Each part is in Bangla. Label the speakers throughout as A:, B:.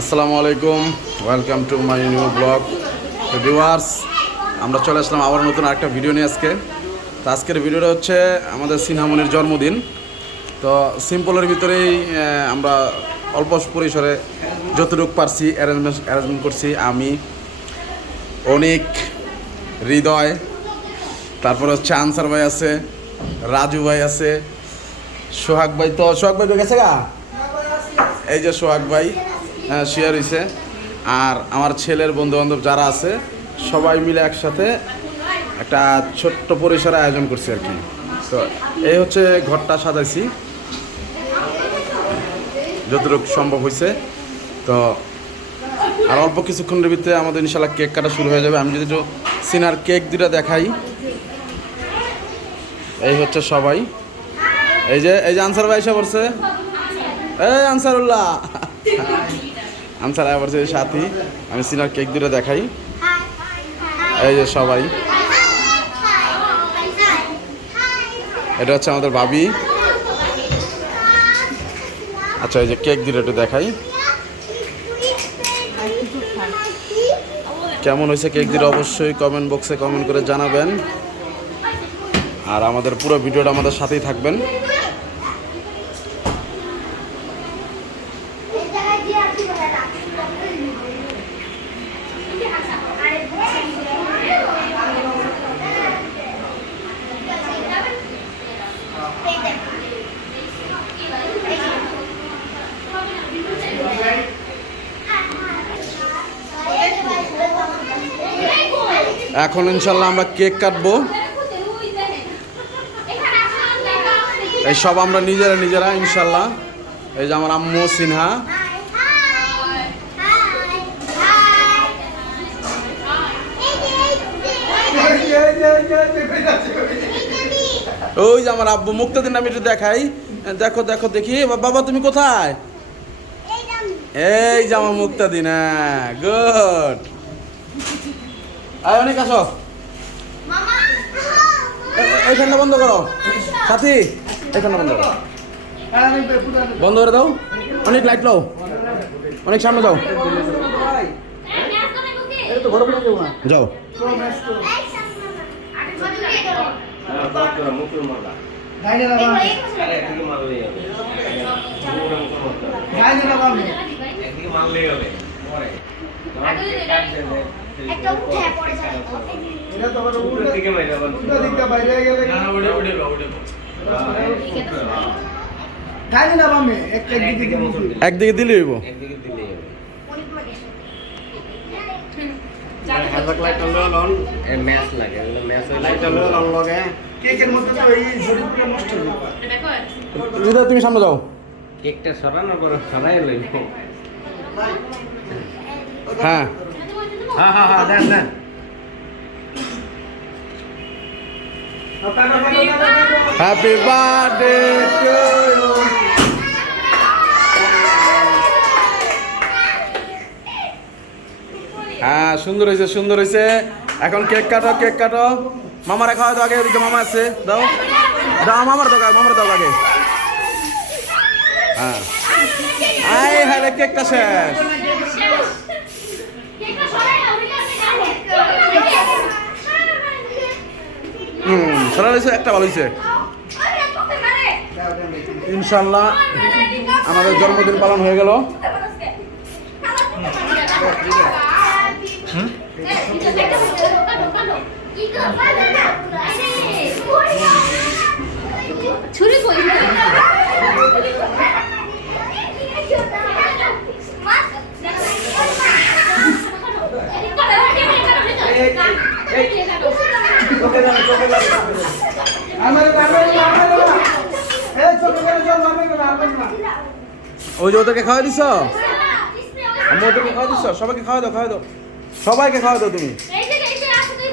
A: আসসালামু আলাইকুম welcome to my new blog viewers আমরা চলে আসলাম আবার নতুন একটা ভিডিও নিয়ে আজকে। তো আজকের ভিডিওটা হচ্ছে আমাদের সিনহামনির জন্মদিন। তো সিম্পলের ভিতরেই আমরা অল্প পরিসরে যতটুকু পারছি অ্যারেঞ্জমেন্ট অ্যারেঞ্জমেন্ট করছি। আমি, অনেক, হৃদয়, তারপরে হচ্ছে আনসার ভাই আছে, রাজু ভাই আছে, সোহাগ ভাই। তো সোহাগ ভাই গেছে গা? এই যে সোহাগ ভাই। হ্যাঁ শেয়ার হয়েছে আর আমার ছেলের বন্ধু বান্ধব যারা আছে, সবাই মিলে একসাথে একটা ছোট্ট পরিসরে আয়োজন করছি আর কি। তো এই হচ্ছে ঘরটা সাজাইছি। যতটুকু সম্ভব হয়েছে তো আর অল্প কিছুক্ষণের ভিতরে আমাদের ইনশাল্লাহ কেক কাটা শুরু হয়ে যাবে। আমি যদি সিনার কেক দুটা দেখাই। এই হচ্ছে সবাই। এই যে এই যে আনসার ভাই এসে পড়ছে। এই আনসারুল্লাহ। আনসার পড়ছে এই সাথী, আমি সিনার কেক দুটো দেখাই। এই যে সবাই। এটা হচ্ছে আমাদের ভাবি। আচ্ছা এই যে কেক দুটো একটু দেখাই। কেমন হয়েছে কেক দুটো? অবশ্যই কমেন্ট বক্সে কমেন্ট করে জানাবেন। আর আমাদের পুরো ভিডিওটা আমাদের সাথেই থাকবেন। এখন ইনশাল্লাহ আমরা কেক কাটবো। এই সব আমরা নিজেরা নিজেরা ইনশাল্লাহ। এই যে আমার আম্মু সিনহা। ওই যে আমার আব্বু মুক্তাদিন আমি একটু দেখাই। দেখো দেখো দেখি। বাবা তুমি কোথায়? এই যে আমার মুক্তাদিন হ্যাঁ গুড। আয় অনেক আসো। এ- এইখানটা বন্ধ করো। সাথী এইখানটা বন্ধ করো। বন্ধ করে দাও। অনেক লাইট লাও। অনেক সামনে যাও। যাও।
B: উঠে পড়ে যাবে
A: একদিকে দিলে হইব। হৃদয় তুমি সামনে যাও।
C: কেকটা সরানোর পর সরাই লইব।
A: হ্যাঁ।
C: হ্যাঁ হ্যাঁ হ্যাঁ দেন দেন।
A: হ্যাপি বার্থডে টু ইউ হ্যাঁ সুন্দর হয়েছে সুন্দর হয়েছে। এখন কেক কাটো কেক কাটো। মামারা খাওয়া দাও আগে ওদিকে মামা আছে। দাও। দাও, মামার দাও মামার দাও আগে। হ্যাঁ। আয় হ্যাঁ কেকটা শেষ। হুম, সারা হয়েছে, একটা ভালো হয়েছে। ইনশাল্লাহ আমাদের জন্মদিন পালন হয়ে গেল।
B: ছুরি কই
A: ওই যে ওদেরকে খাওয়া দিস আমি ওদেরকে খাওয়া দিস সবাইকে খাওয়া দাও খাওয়া দাও। সবাইকে খাওয়া দাও তুমি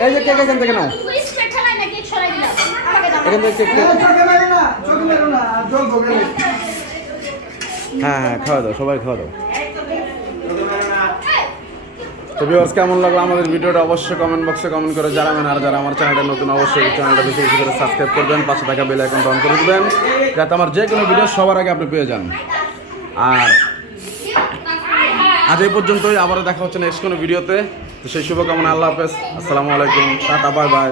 A: এই যে কেক এখান থেকে নাও। এখান থেকে কেক কেক হ্যাঁ হ্যাঁ খাওয়া দাও সবাই খাওয়া দাও তো ভিউয়ার্স কেমন লাগল আমাদের ভিডিওটা অবশ্যই কমেন্ট বক্সে কমেন্ট করে জানাবেন আর যারা আমার চ্যানেলটা নতুন অবশ্যই চ্যানেলটা বেশি বেশি করে সাবস্ক্রাইব করবেন পাশে থাকা বেল আইকনটা অন করে দেবেন যাতে আমার যে কোনো ভিডিও সবার আগে আপনি পেয়ে যান আর আজ এই পর্যন্তই, আবারও দেখা হচ্ছে নেক্সট কোনো ভিডিওতে। তো সেই শুভকামনা, আল্লাহ হাফেজ। আসসালামু আলাইকুম, টাটা, বাই বাই।